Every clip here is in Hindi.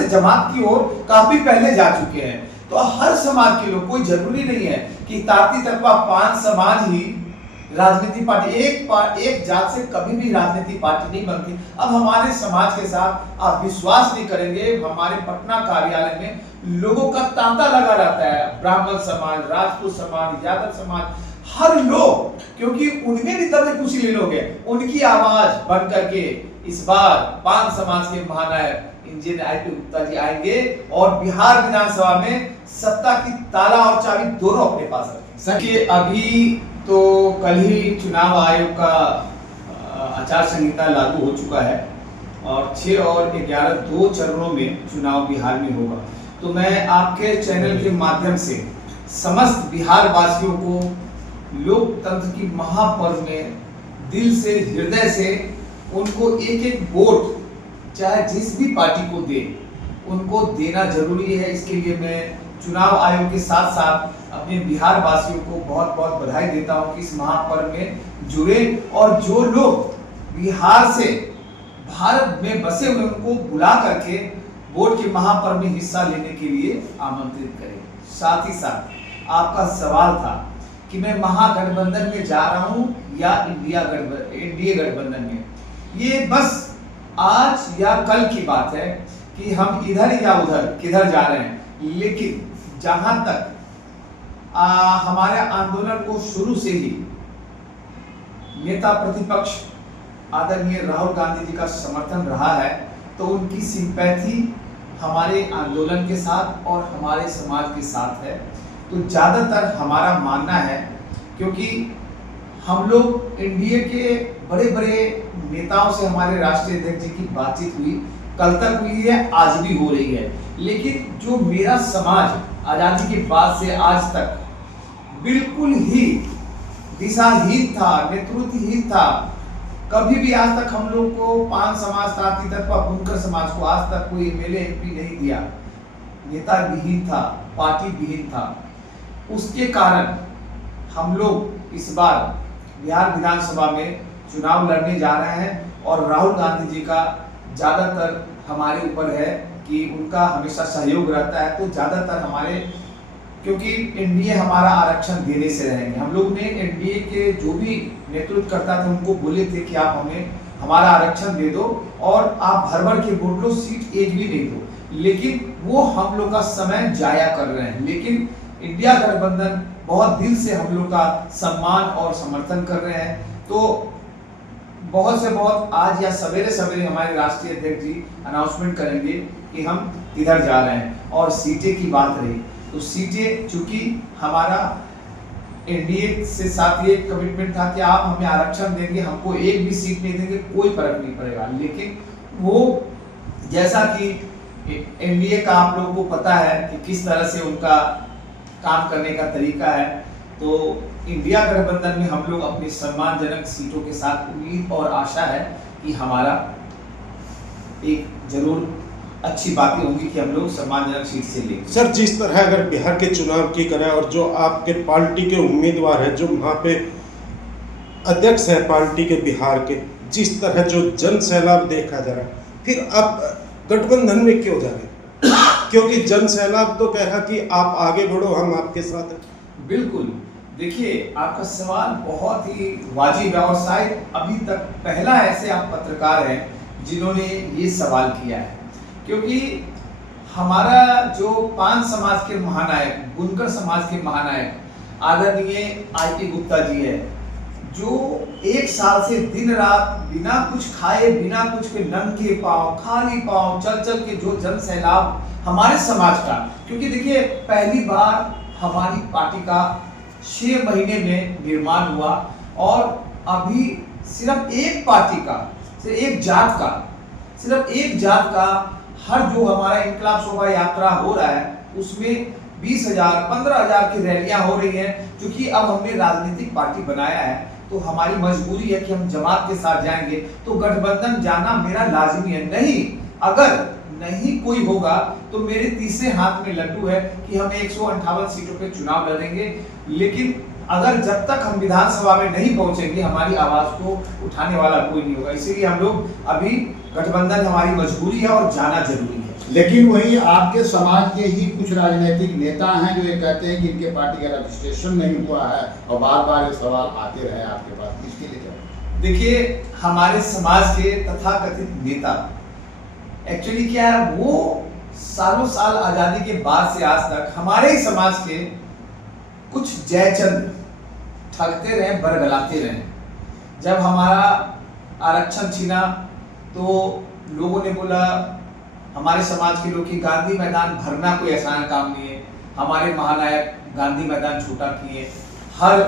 से जमात की ओर काफी पहले जा चुके हैं। तो हर समाज के लोग, कोई जरूरी नहीं है कि ताती तकवा 5 समाज ही राजनीति पार्टी, एक जात से कभी भी राजनीति पार्टी नहीं बनती। अब हमारे समाज के साथ आप विश्वास नहीं करेंगे, हमारे पटना कार्यालय में लोगों का तांता लगा रहता है, ब्राह्मण समाज, राजपूत समाज, यादव समाज, हर लोग, क्योंकि उनमें भी दबे कुचले लोग हैं, उनकी आवाज बन करके इस बार 5 समाज के महानायक इंजीनियर आईपी गुप्ता जी आएंगे और बिहार विधानसभा में सत्ता की ताला और चाबी दोनों अपने पास रखेंगे। सर, अभी तो कल ही चुनाव आयोग का आचार संहिता लागू हो चुका है और 6 और 11 2 चरणों में चुनाव बिहार में होगा। तो मैं आपके चैनल के माध्यम से समस्त बिहार वासियों को लोकतंत्र की महापर्व में दिल से, हृदय से उनको एक एक वोट चाहे जिस भी पार्टी को दे, उनको देना जरूरी है। इसके लिए मैं चुनाव आयोग के साथ साथ अपने बिहार वासियों को बहुत बहुत बधाई देता हूं कि इस महापर्व में जुड़े और जो लोग बिहार से भारत में बसे हुए उनको बुला करके वोट के महापर्व में हिस्सा लेने के लिए आमंत्रित करें। साथ ही साथ आपका सवाल था कि मैं महागठबंधन में जा रहा हूं या एनडीए गठबंधन में, ये बस आज या कल की बात है कि हम इधर या उधर किधर जा रहे हैं। लेकिन जहां तक हमारे आंदोलन को शुरू से ही नेता प्रतिपक्ष आदरणीय राहुल गांधी जी का समर्थन रहा है, तो उनकी सिंपैथी हमारे आंदोलन के साथ और हमारे समाज के साथ है। तो ज्यादातर हमारा मानना है, क्योंकि हम लोग एनडीए के बड़े बड़े नेताओं से हमारे राष्ट्रीय अध्यक्ष जी की बातचीत हुई, कल तक हुई है, आज भी हो रही है। लेकिन जो मेरा समाज आजादी के बाद से आज तक बिल्कुल ही दिशाहीन था, नेतृत्वहीन था, कभी भी आज तक हम लोग को 5 समाज, ताती तकवा, बुनकर समाज को आज तक कोई एमएलए एमपी नहीं दिया, नेता विहीन था, पार्टी विहीन था। उसके कारण हम लोग इस बार बिहार विधानसभा में चुनाव लड़ने जा रहे हैं और राहुल गांधी जी का ज्यादातर हमारे ऊपर है कि उनका हमेशा सहयोग रहता है। तो ज्यादातर हमारे, क्योंकि एनडीए हमारा आरक्षण देने से रहेंगे, हम लोग ने एनडीए के जो भी नेतृत्व करता थे उनको बोले थे कि आप हमें हमारा आरक्षण दे दो और आप भर भर के वोट लो, सीट एक भी नहीं दो, लेकिन वो हम लोग का समय जाया कर रहे हैं। लेकिन इंडिया गठबंधन बहुत दिल से हम लोग का सम्मान और समर्थन कर रहे हैं। तो बहुत से बहुत आज या सवेरे सवेरे हमारे राष्ट्रीय अध्यक्ष जी अनाउंसमेंट करेंगे कि हम किधर जा रहे हैं। और सीटें की बात रही, तो सीटें चूंकि हमारा एनडीए से साथ ये कमिटमेंट था कि आप हमें आरक्षण देंगे, हमको एक भी सीट नहीं देंगे, कोई फर्क नहीं पड़ेगा। लेकिन वो जैसा कि एनडीए का आप लोगों को पता है कि किस तरह से उनका काम करने का तरीका है, तो इंडिया गठबंधन में हम लोग अपनी सम्मानजनक सीटों के साथ उम्मीद और आशा है कि हमारा एक जरूर अच्छी बातें होंगी कि हम लोग सम्मानजनक सीट से लेंगे। सर, जिस तरह अगर बिहार के चुनाव की करें और जो आपके पार्टी के उम्मीदवार हैं, जो वहाँ पे अध्यक्ष है पार्टी के बिहार के, जिस तरह जो जन सैलाब देखा जा रहा है, फिर आप गठबंधन में क्यों जा रहे हैं? क्योंकि जन सैलाब तो कह रहा कि आप आगे बढ़ो, हम आपके साथ हैं। बिल्कुल, देखिए आपका सवाल बहुत ही वाजिब है और शायद अभी तक पहला ऐसे आप पत्रकार हैं जिन्होंने ये सवाल किया है। क्योंकि हमारा जो 5 समाज के महानायक, बुनकर समाज के महानायक आदरणीय आईपी गुप्ता जी है, जो 1 साल से दिन रात बिना कुछ खाए, बिना कुछ के नंगे पांव, खाली पांव चल चल के जो जन सैलाब हमारे समाज का, क्योंकि देखिए पहली बार हमारी पार्टी का 6 महीने में निर्माण हुआ और अभी सिर्फ एक पार्टी का, सिर्फ एक जात का हर जो हमारा इंकलाब शोभा यात्रा हो रहा है उसमें 20,000 15,000 की रैलियां हो रही हैं। क्योंकि अब हमने राजनीतिक पार्टी बनाया है तो हमारी मजबूरी है कि हम जमात के साथ जाएंगे, तो गठबंधन जाना मेरा लाजिमी है। नहीं, अगर नहीं कोई होगा तो मेरे तीसरे हाथ में लड्डू है कि हम 158 सीटों पे चुनाव लड़ेंगे। लेकिन अगर जब तक हम विधानसभा में नहीं पहुंचेंगे हमारी आवाज को उठाने वाला कोई नहीं होगा। इसीलिए हम लोग अभी गठबंधन हमारी मजबूरी है और जाना जरूरी है। लेकिन वही आपके समाज के ही कुछ राजनीतिक नेता हैं जो ये कहते हैं कि इनके पार्टी का रजिस्ट्रेशन नहीं हुआ है और बार बार ये सवाल आते रहे आपके पास, इसके लिए क्या? देखिए, हमारे समाज के तथाकथित नेता एक्चुअली क्या है, वो सालों साल आजादी के बाद से आज तक हमारे ही समाज के कुछ जयचंद ठगते रहे, बरगलाते रहे। जब हमारा आरक्षण छीना तो लोगों ने बोला, हमारे समाज के लोग, कि गांधी मैदान भरना कोई आसान काम नहीं है। हमारे महानायक गांधी मैदान छूटा किए, हर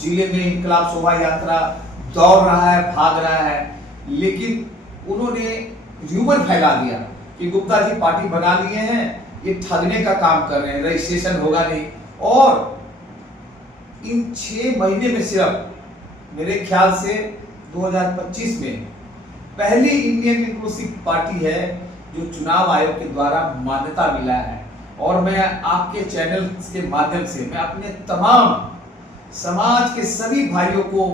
जिले में इंकलाब शोभा यात्रा दौड़ रहा है, भाग रहा है, लेकिन उन्होंने र्यूमर फैला दिया कि गुप्ता जी पार्टी बना लिए हैं, ये ठगने का काम कर रहे हैं, रजिस्ट्रेशन होगा नहीं। और इन 6 महीने में सिर्फ मेरे ख्याल से 2025 में पहली इंडियन इंक्लूसिव पार्टी है जो चुनाव आयोग के द्वारा मान्यता मिला है। और मैं आपके चैनल के माध्यम से मैं अपने तमाम समाज के सभी भाइयों को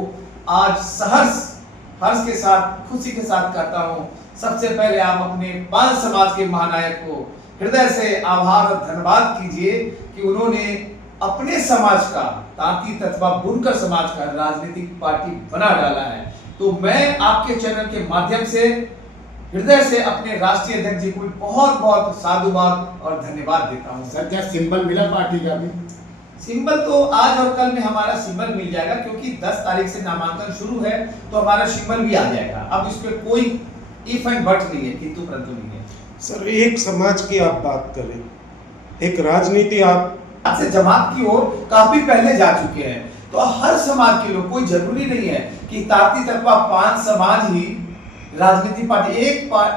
आज हर्ष के साथ, खुशी के साथ कहता हूं, सबसे पहले आप अपने 5 समाज के महानायक को हृदय से आभार और धन्यवाद कीजिए कि उन्होंने अपने समाज का, तांती तत्वा बुनकर समाज का राजनीतिक पार्टी बना डाला है। तो मैं आपके चैनल के माध्यम से हृदय से अपने राष्ट्रीय अध्यक्ष जी को बहुत बहुत साधुवाद और धन्यवाद देता हूं। सर, क्या सिंबल मिला पार्टी का भी? सिंबल तो आज और कल में हमारा सिंबल मिल जाएगा, क्योंकि 10 तारीख से नामांकन शुरू है, तो हमारा सिंबल भी आ जाएगा। अब इस पे कोई इफ एंड बट नहीं है, किंतु परंतु नहीं है। सर, एक समाज की आप बात करें, एक राजनीति आप से जमात की ओर काफी पहले जा चुके हैं, तो हर समाज के लोग, कोई जरूरी नहीं है कि ताती तत्वा 5 समाज ही राजनीति पार्टी,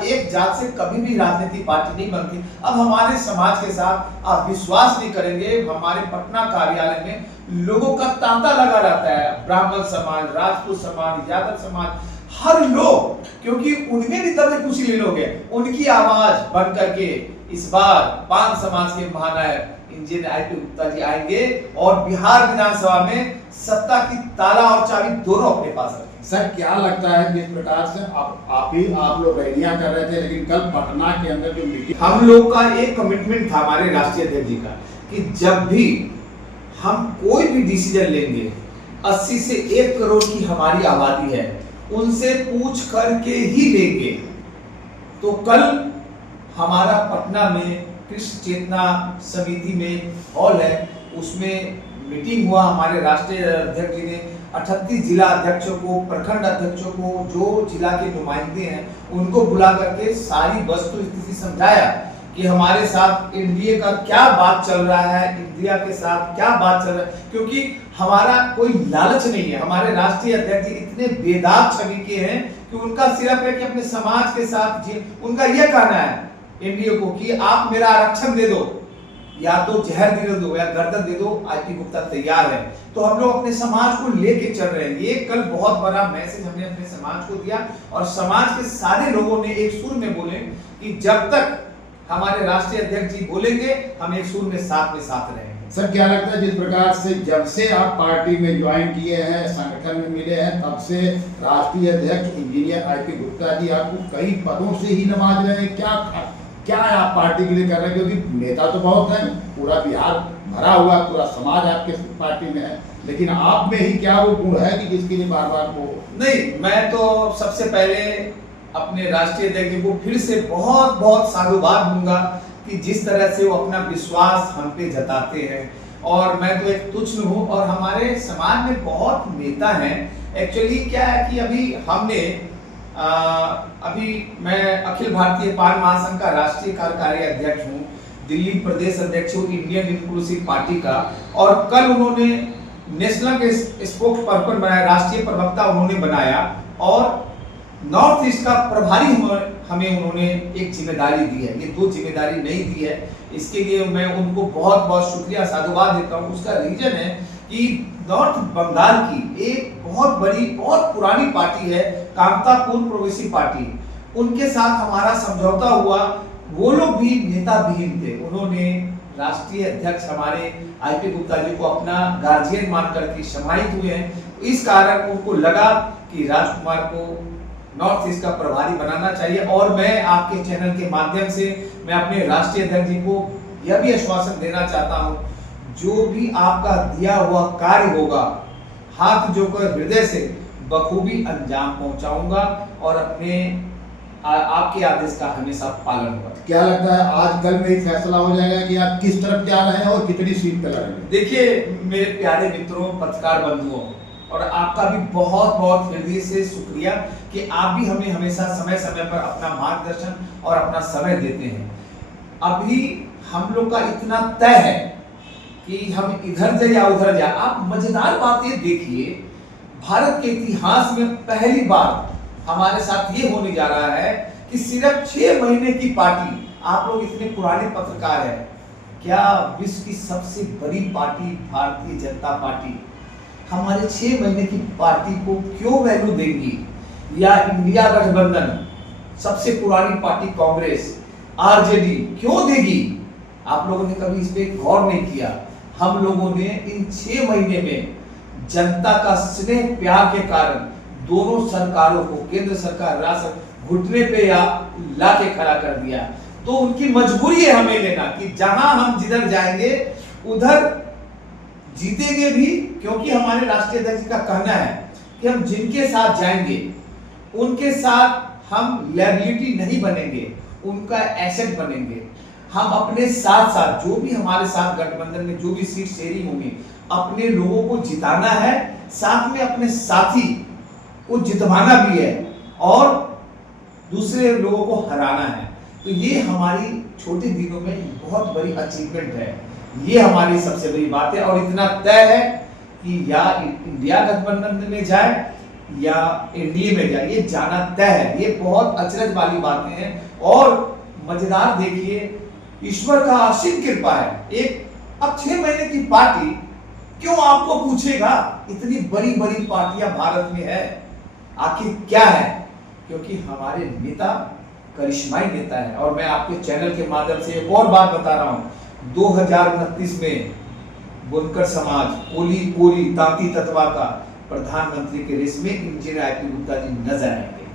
एक जात से कभी भी राजनीति पार्टी नहीं बनती। अब हमारे समाज के साथ आप विश्वास नहीं करेंगे, हमारे पटना कार्यालय में लोगों का तांता लगा रहता है, ब्राह्मण समाज, राजपूत समाज, यादव समाज, हर लोग, क्योंकि उनमें भी दबे कुछ ले लोग हैं, उनकी आवाज बन करके इस बार 5 समाज के महानायक इंजीनियर आईपी गुप्ता जी आएंगे और बिहार विधानसभा में सत्ता की ताला और चाबी दोनों अपने पास रखेंगे। सर, क्या लगता है जिस प्रकार से आप लोग रैलियां कर रहे थे, लेकिन कल पटना के अंदर जो मीटिंग, हम लोग का एक कमिटमेंट था हमारे राष्ट्रीय अध्यक्ष जी का कि जब भी हम कोई भी डिसीजन लेंगे, 80 से 1 करोड़ की हमारी आबादी है, उनसे पूछ करके ही लेंगे। तो कल हमारा पटना में कृष्ण चेतना समिति में हॉल है, उसमें मीटिंग हुआ। हमारे राष्ट्रीय अध्यक्ष जी ने 38 जिला अध्यक्षों को, प्रखंड अध्यक्षों को, जो जिला के नुमाइंदे हैं, उनको बुला करके सारी वस्तु स्थिति समझाया कि हमारे साथ एनडीए का क्या बात चल रहा है, इंडिया के साथ क्या बात चल रहा है, क्योंकि हमारा कोई लालच नहीं है। हमारे राष्ट्रीय अध्यक्ष जी इतने बेदाग छवि के हैं कि उनका सिर्फ है कि अपने समाज के साथ उनका यह कहना है एनडीए को कि आप मेरा आरक्षण दे दो, या तो जहर दे दो या गर्दन दे दो, आईपी गुप्ता तैयार है। तो हम लोग अपने समाज को लेके चल रहे हैं। ये कल बहुत बड़ा मैसेज हमने अपने समाज को दिया और समाज के सारे लोगों ने एक सुर में बोले कि जब तक हमारे राष्ट्रीय अध्यक्ष जी बोलेंगे, हम एक सुर में साथ रहेंगे। सर, क्या लगता है जिस प्रकार से जब से आप पार्टी में ज्वाइन किए हैं, संगठन में मिले हैं, तब से राष्ट्रीय अध्यक्ष इंजीनियर आईपी गुप्ता जी आपको कई पदों से ही नवाज रहे हैं, क्या आप पार्टी के लिए कर रहे हैं? क्योंकि नेता तो बहुत हैं, पूरा बिहार भरा हुआ, पूरा समाज आपके पार्टी में है, लेकिन आप में ही क्या वो गुण है कि जिसके लिए बार बार वो? नहीं, मैं तो सबसे पहले अपने राष्ट्रीय अध्यक्ष को फिर से बहुत बहुत साधुवाद दूंगा कि जिस तरह से वो अपना विश्वास हम पे जताते हैं। और मैं तो एक तुच्छ हूँ, और हमारे समाज में बहुत नेता हैं। एक्चुअली क्या है कि अभी मैं अखिल भारतीय पान महासंघ का राष्ट्रीय कार्यकारी अध्यक्ष हूँ, दिल्ली प्रदेश अध्यक्ष हूँ इंडियन इंक्लूसिव पार्टी का, और कल उन्होंने नेशनल स्पोक्स पर्सन बनाया, राष्ट्रीय प्रवक्ता उन्होंने बनाया, और नॉर्थ ईस्ट का प्रभारी हमें उन्होंने एक जिम्मेदारी दी है। ये 2 जिम्मेदारी नहीं दी है, इसके लिए मैं उनको बहुत बहुत शुक्रिया साधुवाद देता हूँ। उसका रीजन है कि नॉर्थ बंगाल की एक बहुत बड़ी, बहुत पुरानी पार्टी है, कामतापुर प्रोग्रेसिव पार्टी, उनके साथ हमारा समझौता हुआ। वो लोग भी नेता विहीन थे, उन्होंने राष्ट्रीय अध्यक्ष हमारे आईपी गुप्ता जी को अपना गार्जियन मान करके सम्मानित हुए हैं। इस कारण उनको लगा कि राजकुमार को नॉर्थ ईस्ट का प्रभारी बनाना चाहिए। और मैं आपके चैनल के माध्यम से मैं अपने राष्ट्रीय अध्यक्ष जी को यह भी आश्वासन देना चाहता हूं, जो भी आपका दिया हुआ कार्य होगा हाथ जोड़कर हृदय से बखूबी अंजाम पहुंचाऊंगा और अपने आपके आदेश का हमेशा पालन होगा। क्या लगता है आज कल में ही फैसला हो जाएगा कि आप किस तरफ जा रहे हैं और कितनी सीट पे लड़ेंगे? देखिए मेरे प्यारे मित्रों, पत्रकार बंधुओं, और आपका भी बहुत बहुत हृदय से शुक्रिया कि आप भी हमें हमेशा समय समय पर अपना मार्गदर्शन और अपना समय देते हैं। अभी हम लोग का इतना तय है कि हम इधर जाए या उधर जाए। आप मजेदार बात ये देखिए, भारत के इतिहास में पहली बार हमारे साथ ये होने जा रहा है कि सिर्फ 6 महीने की पार्टी, आप लोग इतने पुराने पत्रकार हैं, क्या विश्व की सबसे बड़ी पार्टी भारतीय जनता पार्टी हमारे 6 महीने की पार्टी को क्यों वैल्यू देगी? या इंडिया गठबंधन सबसे पुरानी पार्टी कांग्रेस आरजेडी क्यों देगी? आप लोगों ने कभी इस पे गौर नहीं किया। हम लोगों ने इन 6 महीने में जनता का स्नेह प्यार के कारण दोनों सरकारों को, केंद्र सरकार राज्य घुटने पे या ला के खड़ा कर दिया। तो उनकी मजबूरी है हमें लेना कि जहां हम जिधर जाएंगे उधर जीतेंगे भी, क्योंकि हमारे राष्ट्रीय अध्यक्ष का कहना है कि हम जिनके साथ जाएंगे उनके साथ हम लायबिलिटी नहीं बनेंगे, उनका एसेट बनेंगे। हम अपने साथ साथ जो भी हमारे साथ गठबंधन में जो भी सीट शेयरिंग होगी, अपने लोगों को जिताना है, साथ में अपने साथी को जितवाना भी है और दूसरे लोगों को हराना है। तो ये हमारी छोटे दिनों में बहुत बड़ी अचीवमेंट है। ये हमारी सबसे बड़ी बात है और इतना तय है कि या इंडिया गठबंधन में जाए या एनडीए में जाए, ये जाना तय है। ये बहुत अचरज वाली बातें हैं और मजेदार देखिए, ईश्वर का असीम कृपा है। एक अब 6 महीने की पार्टी क्यों आपको पूछेगा? इतनी बड़ी बड़ी पार्टियां भारत में है, आखिर क्या है? क्योंकि हमारे नेता करिश्माई नेता है। और मैं आपके चैनल के माध्यम से एक और बात बता रहा हूं, 2029 में बुनकर समाज, कोली कोरी तांती तत्वा का प्रधानमंत्री के रेस में इंजीनियर आईपी गुप्ता जी नजर आएंगे।